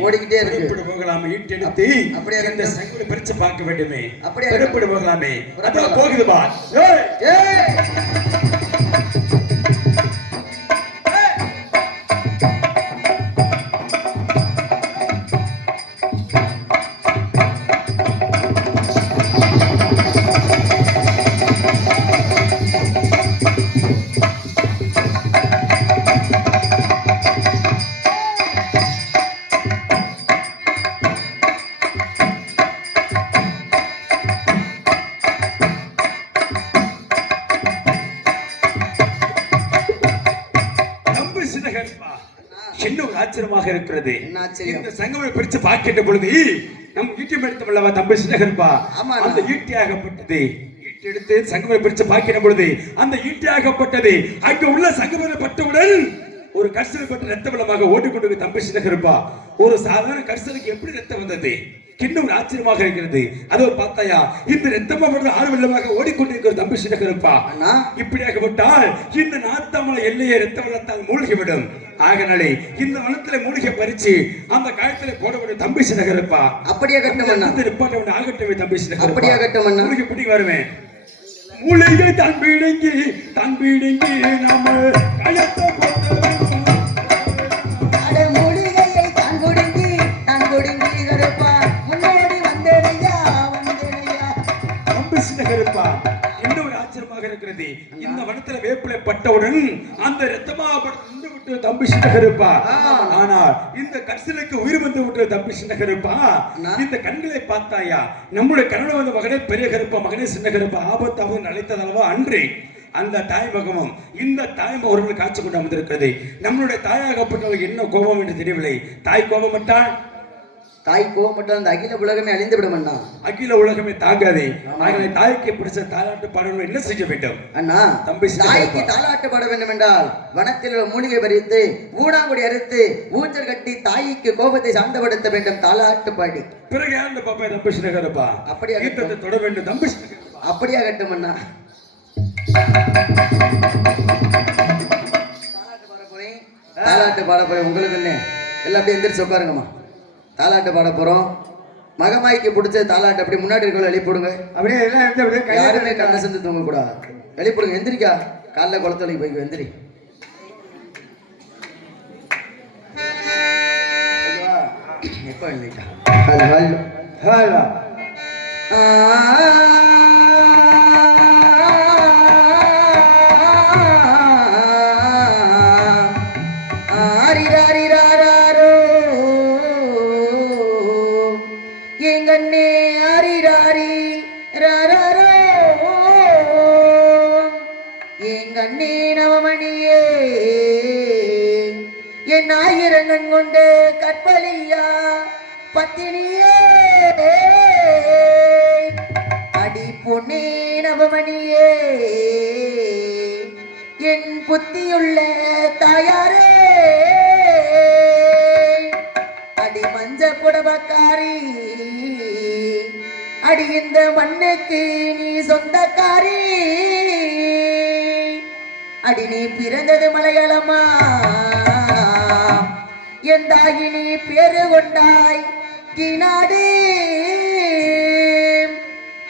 ஓடிக்கிட்டே இருக்கு போகலாமே ஈட்டெடுத்து அப்படியே இந்த சங்குல பிரிச்சு பார்க்க வேண்டுமே அப்படியே எடுப்படு போகலாமே அத போகுது பா ஏய் இருக்கிறது இந்த சங்கமம் பிரிச்சு பார்க்கின்ற பொழுது நம் ஈட்டி எடுத்தவல்லவா தம்பி சின்னகன்பா அந்த ஈட்டியாகப்பட்டது ஈட்டி எடுத்து சங்கமம் பிரிச்சு பார்க்கின்ற பொழுது அந்த ஈட்டியாகப்பட்டது அங்க உள்ள சங்கமம் பட்டவுடன் ஒரு கர்சல் பட்ட ரத்த வெள்ளமாக ஓடிக்கொண்டு தம்பி சின்னகன்பா ஒரு சாதாரண கர்சலுக்கு எப்படி ரத்தம் வந்தது இன்னும் ஆச்சரியமாக இருக்கிறது அதோ பார்த்தாயா இந்த ரத்தமாக ஆறு வெள்ளமாக ஓடிக்கொண்டிருக்கிற தம்பி சின்னகன்பா இப்படியாகப்பட்டால் இந்த நாத்தாமலை எல்லையை ரத்த வெள்ளத்தால் மூழ்கிவிடும் ஆகனாலே இந்த வனத்துல மூலிகை பறிச்சு அந்த காயத்துல போடக்கூடிய தம்பி சின்னகன்பா அப்படியே கட்டணும் ஆகட்டவே தம்பி சின்னகர் அப்படியே கட்டணும் மூலிகை பிடி வருவேன் மூலிகை தன் பீடுங்கி நம்ம காயத்தை இன்னொரு ஆச்சரியமாக இருக்கிறது இந்த வனத்துல வேப்பிலை பட்டவுடன் அந்த ரத்தமாபட்டு விட்டு தம்பி சின்னகருப்பா ஆனால் இந்த கர்சலுக்கு உயிர் வந்து விட்டு தம்பி சின்னகருப்பா இந்த கண்களை பார்த்தாயா நம்முடைய கண்ணோட வந்த மகனே பெரிய கருப்பா மகனே சின்னகருப்பா ஆபத்தாக அழைத்ததளவா அன்றே அந்த தாய்மகமும் இந்த தாய்மகம் ஒருவர்கள் காட்சி கொண்டு அமர்ந்திருக்கிறது நம்மளுடைய தாயாகப்பட்டவர்கள் என்ன கோபம் என்று தெரியவில்லை தாய் கோபப்பட்டால் தாய் கோபப்பட்டால் அந்த அகில உலகமே அழிந்து விடும் அண்ணா அகில உலகமே தாங்காதே ஆகவே தாய்க்கு பிடிச்ச தாலாட்டு பாடணும் என்ன செய்ய வேண்டும் அண்ணா தம்பி தாய்க்கு தாலாட்டு பாட வேண்டும் என்றால் வனத்தில் உள்ள மூலிகை பறித்து ஊடாங்குடி அறுத்து ஊஞ்சல் கட்டி தாய்க்கு கோபத்தை சாந்தப்படுத்த வேண்டும் தாலாட்டு பாடி பிறகு அந்த பாப்பா தம்பி சின்னகரப்பா அப்படியே கீதத்தை தொட வேண்டும் தம்பி அப்படியே கட்டும் அண்ணா தாலாட்டு பாட போறேன் உங்களுக்கு என்ன எல்லாம் அப்படியே எந்திரிச்சு உட்காருங்கம்மா தாலாட்டு பாட போறோம் மகமாய்க்கு பிடிச்ச தாலாட்டு அப்படி முன்னாடி இருக்கவங்க எழுப்பிடுங்க அப்படியே எல்லாம் யாருமே கண்ணை செஞ்சு தூங்க கூடாது எழுப்பிடுங்க எந்திரிக்கா காலைல குளத்தொலைக்கு போய்க்கு எந்திரி எப்ப எழுதிட்டா கொண்டு கற்பலியா பத்தினியே அடி பொன்னே நவமணியே என் புத்தியுள்ள தாயாரே அடி மஞ்ச புடவக்காரி அடி இந்த மண்ணுக்கு நீ சொந்தக்காரி அடி நீ பிறந்தது மலையாளமா என் தாயினி பேரு கொண்டாய் கிநாடு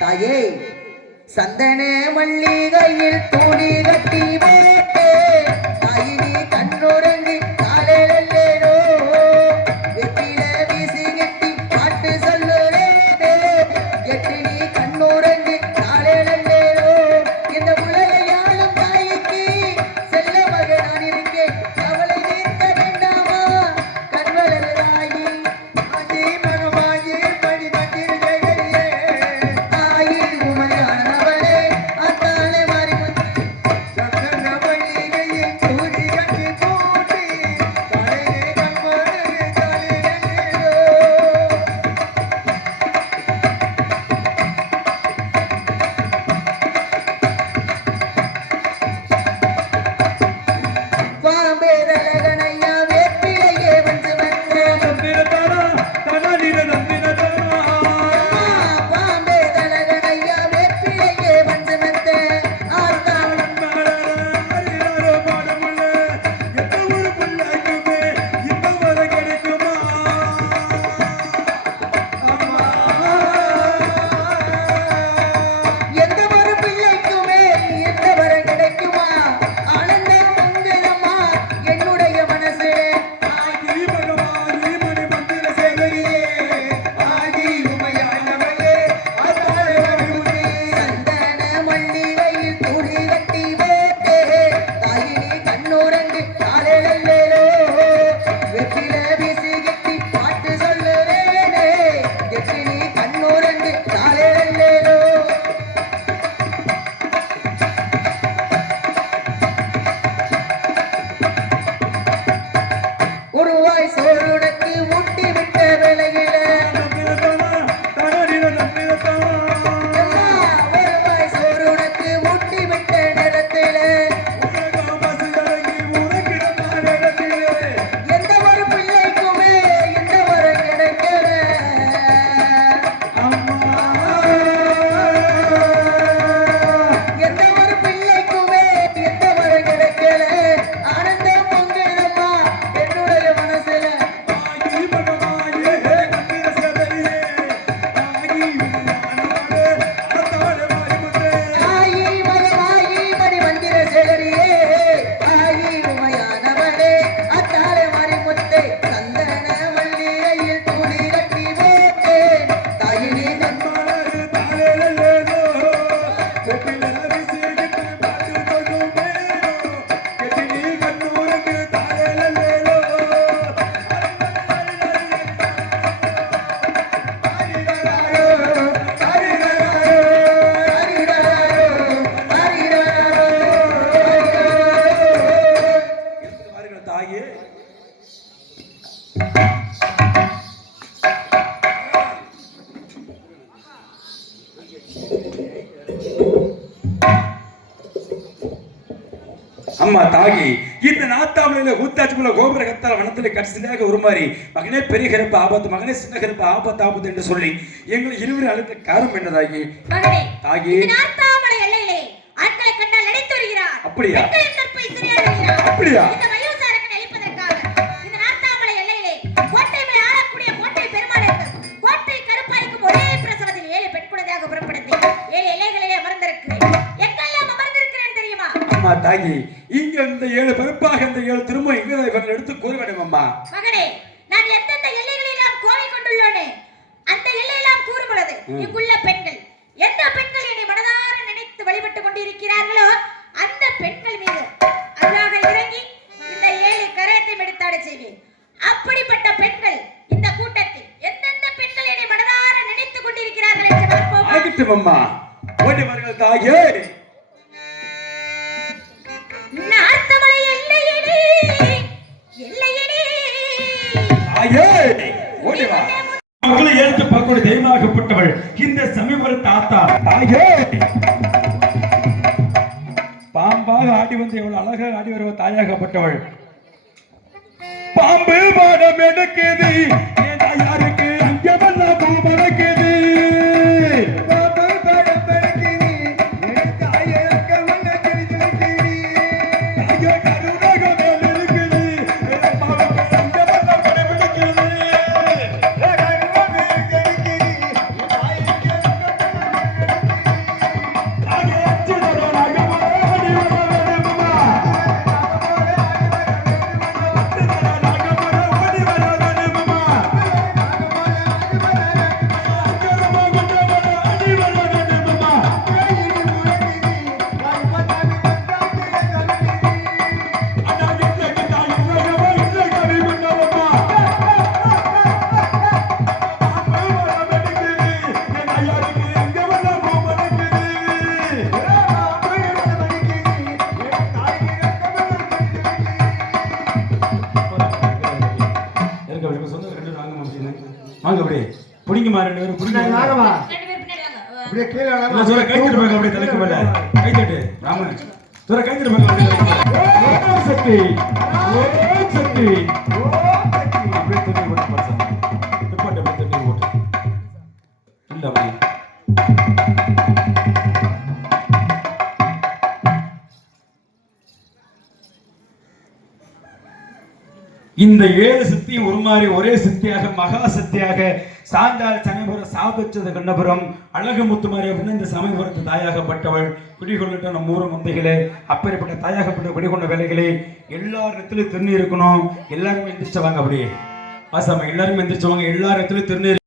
தாயே சந்தன மல்லிகையில் தூணி கட்டி வேட்டே தாயினி கண்ணுறங்கி காலையிலேனோ வெற்றில வீசி கட்டி பாட்டு சொல்லுறேனே எட்டி நீ கண்ணுறங்கி காலையிலேனோ இந்த உலகையாளும் தாய்க்கு செல்ல மக நான் இருக்கேன் அவளை தீர்க்க வேண்டாமா கண்வளராயி ஆஜி மகமாயி படி பட்டிருக்கையே தாயி உமையானவளே அத்தாளே மாறி சந்தன மல்லிகையை தூரி கட்டி போட்டி தலையே கண்மணி தலையிலேனோ பாம்பேரலகனை தாயே. அம்மா தாகி இந்த நாத்தாமலையில ஊத்தாச்சுக்குள்ள கோபுர கத்தால வனத்துல கடைசியாக உருமாறி மகனே பெரிய கருப்பு ஆபத்து, மகனே சின்ன கருப்பு ஆபத்து ஆபத்து என்று சொல்லி எங்களை இருவரும் அழைத்த காரணம் என்ன தாகி? தாகி நாத்தாமலை எல்லையிலே ஆட்களை கண்டால் நினைத்து வருகிறார். அப்படியா? கற்பை சிறியாடுகிறார். அப்படியா? இந்த வயோசாரகனை அழிப்பதற்காக இந்த நாத்தாமலை எல்லையிலே கோட்டை மேல் ஆளக்கூடிய கோட்டை பெருமாளுக்கு கோட்டை கருப்பாய்க்கும் ஒரே பிரசவத்தில் 7 பெண் குழந்தையாக புறப்படுத்தி 7 எல்லைகளிலே அமர்ந்திருக்கிறேன். எங்கெல்லாம் அமர்ந்திருக்கிறேன் தெரியுமா? அம்மா தாகி இங்க இந்த 7 பருப்பாக இந்த 7 திரும்ப இங்க இவர்கள் எடுத்து கூற வேண்டும் அம்மா. மகனே, நான் எந்தெந்த எல்லைகளெல்லாம் கோவை கொண்டுள்ளோனே அந்த எல்லையெல்லாம் கூறும் பொழுது இங்குள்ள பெண்கள் எந்த பெண்கள் என்னை மனதார நினைத்து வழிபட்டுக் கொண்டிருக்கிறார்களோ அந்த பெண்கள் மீது அல்லாஹ் இறங்கி இந்த 7 கரத்தையும் எடுத்தாட செய்வேன். அப்படிப்பட்ட பெண்கள் இந்த கூட்டத்தில் எந்தெந்த பெண்கள் என்னை மனதார நினைத்துக் கொண்டிருக்கிறார்கள் என்று பார்ப்போம். ஆகட்டும் அம்மா, ஓடி வருங்கள் தாயே. நார்த்தமலை எல்லையடி எல்லையடி தாயே ஓடி வா. மக்களை ஏற்று பார்க்கக்கூடிய தெய்வமாகப்பட்டவள் இந்த சமீப தாத்தா. தாயே பாம்பாக ஆடி வந்து எவ்வளவு அழகாக ஆடி வருவ தாயாகப்பட்டவள். பாம்பு பாடம் எடுக்குது யாருக்கு அங்கே வல்ல பூ மடக்குது. வாங்க அப்படியே புடிங்க மாறு ரெண்டு பேரும் புடிங்க வாங்கமா அப்படியே கீழ வாங்க சொல்ல கை தட்டு போங்க அப்படியே தலைக்கு மேல கை தட்டு ராமன் சொல்ல கை தட்டு போங்க ஓ சக்தி ஓ சக்தி அப்படியே தண்ணி போட்டு பாசா துப்பாட்ட அப்படியே தண்ணி போட்டு இல்ல அப்படியே இந்த 7 சித்தியும் உருமாறி ஒரே சித்தியாக மகா சக்தியாக சாந்தாள் சமயபுரம் சாபச்சது கண்ணபுரம் அழகு முத்துமாரி அப்படின்னு இந்த சமயபுரத்து தாயாகப்பட்டவள் குடிகொள்ளட்ட நம்ம ஊர் முந்தைகளே அப்பேற்பட்ட தாயாகப்பட்ட குடிகொண்ட வேலைகளே எல்லாரிடத்திலும் திருநீர் இருக்கணும். எல்லாருமே எந்திரிச்சவாங்க அப்படியே ஆசாம எல்லாருமே எந்திரிச்சவாங்க எல்லாரிடத்திலும் திருநீர்